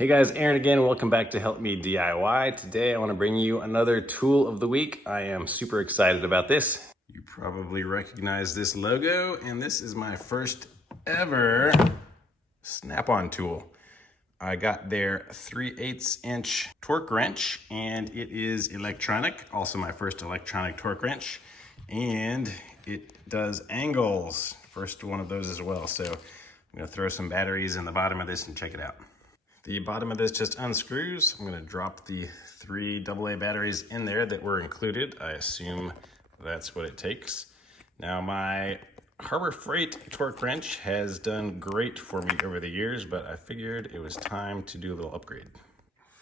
Hey guys, Aaron again. Welcome back to Help Me DIY. Today I want to bring you another tool of the week. I am super excited about this. You probably recognize this logo, and this is my first ever SnapOn tool. I got their 3/8 inch torque wrench, and it is electronic. Also my first electronic torque wrench, and it does angles. First one of those as well. So I'm gonna throw some batteries in the bottom of this and check it out. The bottom of this just unscrews. I'm gonna drop the 3 AA batteries in there that were included. I assume that's what it takes. Now my Harbor Freight torque wrench has done great for me over the years, but I figured it was time to do a little upgrade.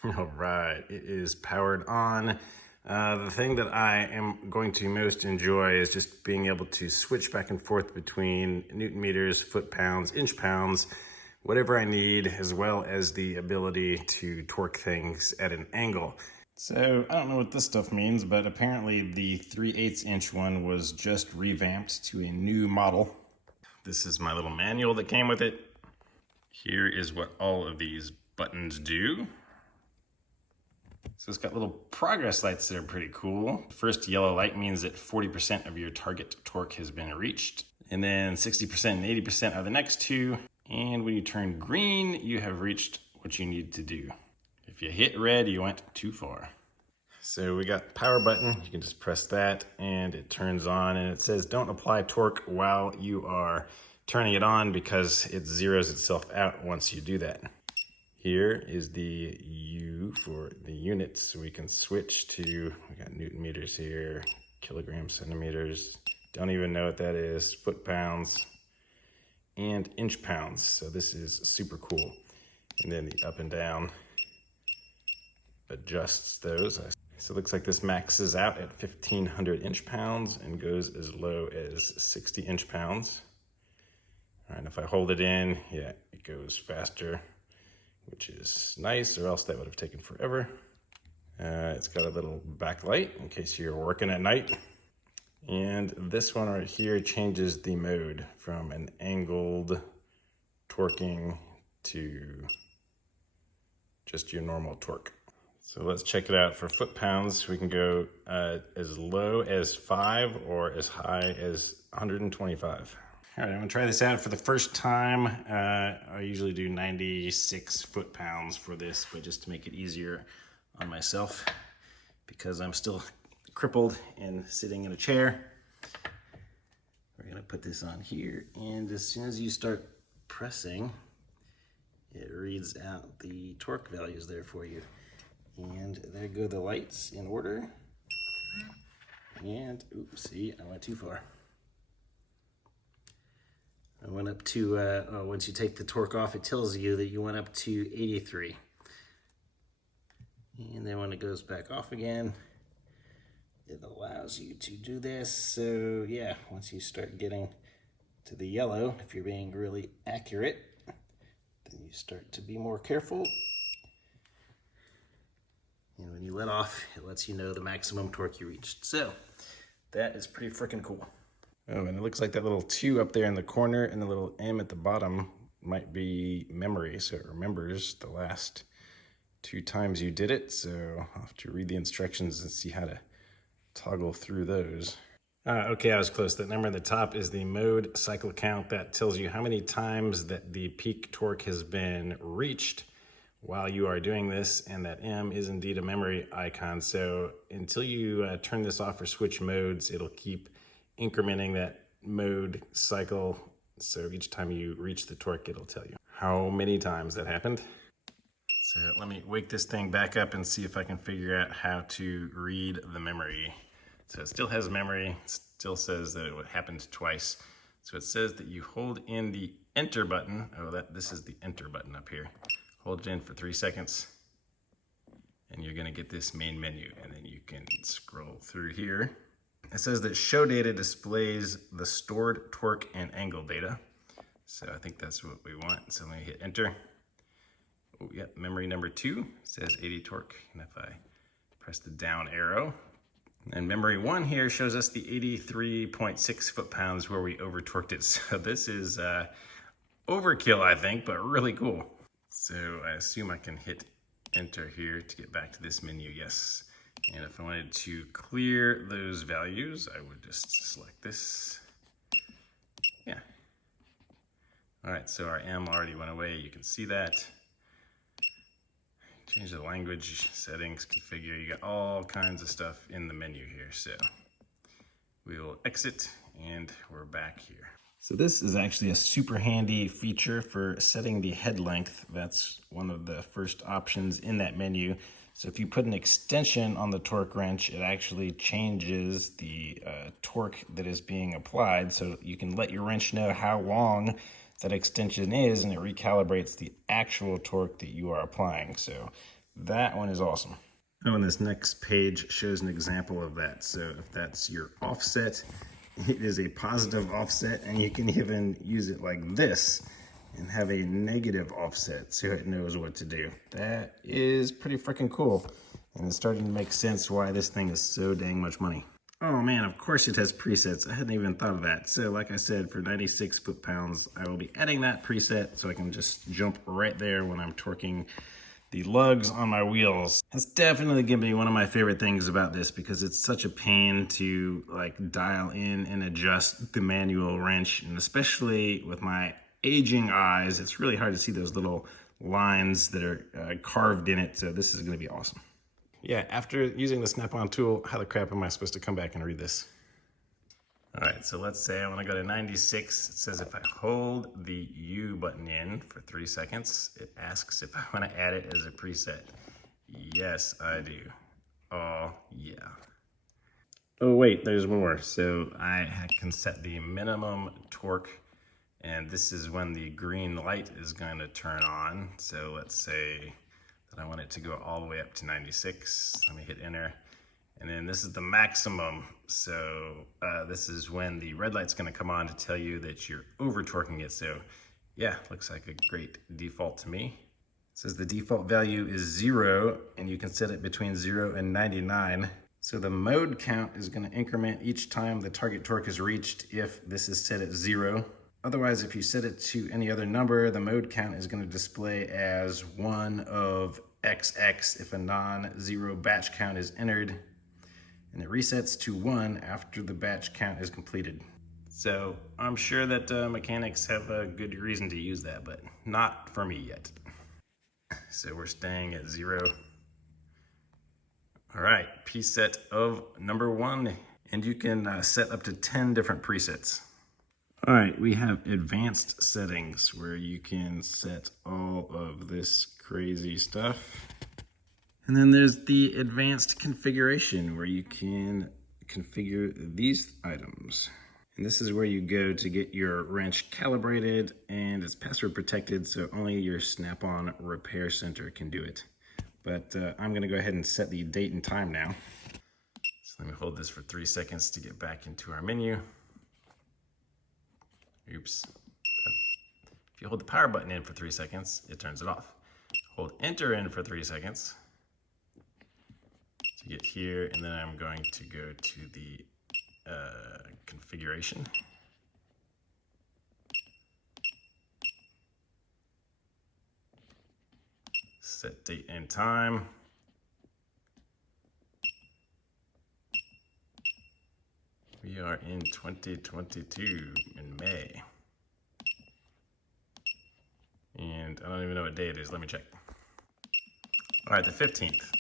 All right, it is powered on. The thing that I am going to most enjoy is just being able to switch back and forth between Newton meters, foot pounds, inch pounds, whatever I need, as well as the ability to torque things at an angle. So I don't know what this stuff means, but apparently the 3/8 inch one was just revamped to a new model. This is my little manual that came with it. Here is what all of these buttons do. So it's got little progress lights that are pretty cool. The first yellow light means that 40% of your target torque has been reached. And then 60% and 80% are the next two. And when you turn green, you have reached what you need to do. If you hit red, you went too far. So we got the power button. You can just press that and it turns on, and it says don't apply torque while you are turning it on because it zeroes itself out once you do that. Here is the U for the units. So we can switch to, we got Newton meters here, kilograms, centimeters. Don't even know what that is, foot pounds, and inch pounds. So this is super cool. And then the up and down adjusts those. So it looks like this maxes out at 1,500 inch pounds and goes as low as 60 inch pounds. All right, if I hold it in, yeah, it goes faster, which is nice, or else that would have taken forever. It's got a little backlight in case you're working at night. And this one right here changes the mode from an angled torquing to just your normal torque. So let's check it out. For foot pounds, we can go as low as 5 or as high as 125. All right, I'm gonna try this out for the first time. I usually do 96 foot pounds for this, but just to make it easier on myself, because I'm still crippled and sitting in a chair. We're gonna put this on here, and as soon as you start pressing, it reads out the torque values there for you. And there go the lights in order. And, oops, see, I went too far. I went up to, once you take the torque off, it tells you that you went up to 83. And then when it goes back off again, it allows you to do this. So yeah, once you start getting to the yellow, if you're being really accurate, then you start to be more careful. And when you let off, it lets you know the maximum torque you reached. So that is pretty freaking cool. Oh, and it looks like that little 2 up there in the corner and the little M at the bottom might be memory. So it remembers the last 2 times you did it. So I'll have to read the instructions and see how to toggle through those. Okay, I was close. That number at the top is the mode cycle count. That tells you how many times that the peak torque has been reached while you are doing this, and that M is indeed a memory icon. So until you turn this off or switch modes, it'll keep incrementing that mode cycle. So each time you reach the torque, it'll tell you how many times that happened. So let me wake this thing back up and see if I can figure out how to read the memory. So it still has memory, it still says that it happened twice. So it says that you hold in the enter button. Oh, this is the enter button up here. Hold it in for 3 seconds and you're gonna get this main menu, and then you can scroll through here. It says that show data displays the stored torque and angle data. So I think that's what we want. So let me hit enter. Oh, yep, memory number 2 says 80 torque. And if I press the down arrow, and memory 1 here shows us the 83.6 foot-pounds where we over torqued it. So this is overkill, I think, but really cool. So I assume I can hit enter here to get back to this menu, yes. And if I wanted to clear those values, I would just select this. Yeah. All right, so our M already went away, you can see that. Change the language, settings, configure, you got all kinds of stuff in the menu here. So we will exit and we're back here. So this is actually a super handy feature for setting the head length. That's one of the first options in that menu. So if you put an extension on the torque wrench, it actually changes the torque that is being applied. So you can let your wrench know how long that extension is, and it recalibrates the actual torque that you are applying. So that one is awesome. Oh, and this next page shows an example of that. So if that's your offset, it is a positive offset, and you can even use it like this and have a negative offset so it knows what to do. That is pretty freaking cool. And it's starting to make sense why this thing is so dang much money. Oh man, of course it has presets. I hadn't even thought of that. So like I said, for 96 foot-pounds, I will be adding that preset so I can just jump right there when I'm torquing the lugs on my wheels. That's definitely gonna be one of my favorite things about this, because it's such a pain to like dial in and adjust the manual wrench, and especially with my aging eyes, it's really hard to see those little lines that are carved in it. So this is gonna be awesome. Yeah, after using the SnapOn tool, how the crap am I supposed to come back and read this? All right, so let's say I want to go to 96. It says if I hold the U button in for 3 seconds, it asks if I want to add it as a preset. Yes, I do. Oh, yeah. Oh, wait, there's more. So I can set the minimum torque, and this is when the green light is going to turn on. So let's say that I want it to go all the way up to 96. Let me hit enter. And then this is the maximum. So this is when the red light's gonna come on to tell you that you're over torquing it. So yeah, looks like a great default to me. It says the default value is 0, and you can set it between 0 and 99. So the mode count is gonna increment each time the target torque is reached if this is set at 0. Otherwise, if you set it to any other number, the mode count is gonna display as 1 of XX if a non-zero batch count is entered. And it resets to 1 after the batch count is completed. So I'm sure that mechanics have a good reason to use that, but not for me yet. So we're staying at 0. All right, preset of number 1, and you can set up to 10 different presets. All right, we have advanced settings where you can set all of this crazy stuff. And then there's the advanced configuration where you can configure these items. And this is where you go to get your wrench calibrated, and it's password protected, so only your SnapOn repair center can do it. But I'm gonna go ahead and set the date and time now. So let me hold this for 3 seconds to get back into our menu. Oops. If you hold the power button in for 3 seconds, it turns it off. Hold enter in for 3 seconds to get here, and then I'm going to go to the configuration. Set date and time. We are in 2022 in May. And I don't even know what day it is. Let me check. All right, the 15th.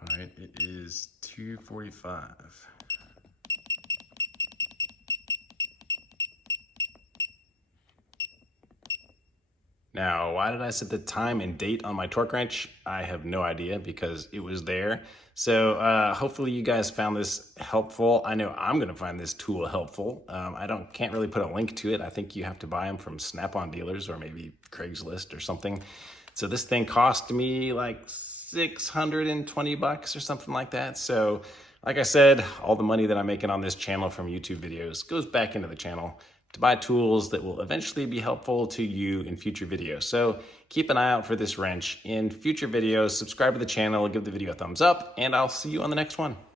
All right, it is 2:45. Now, why did I set the time and date on my torque wrench? I have no idea, because it was there. So hopefully you guys found this helpful. I know I'm gonna find this tool helpful. I can't really put a link to it. I think you have to buy them from SnapOn dealers or maybe Craigslist or something. So this thing cost me like 620 bucks or something like that. So like I said, all the money that I'm making on this channel from YouTube videos goes back into the channel to buy tools that will eventually be helpful to you in future videos. So keep an eye out for this wrench in future videos. Subscribe to the channel, give the video a thumbs up, and I'll see you on the next one.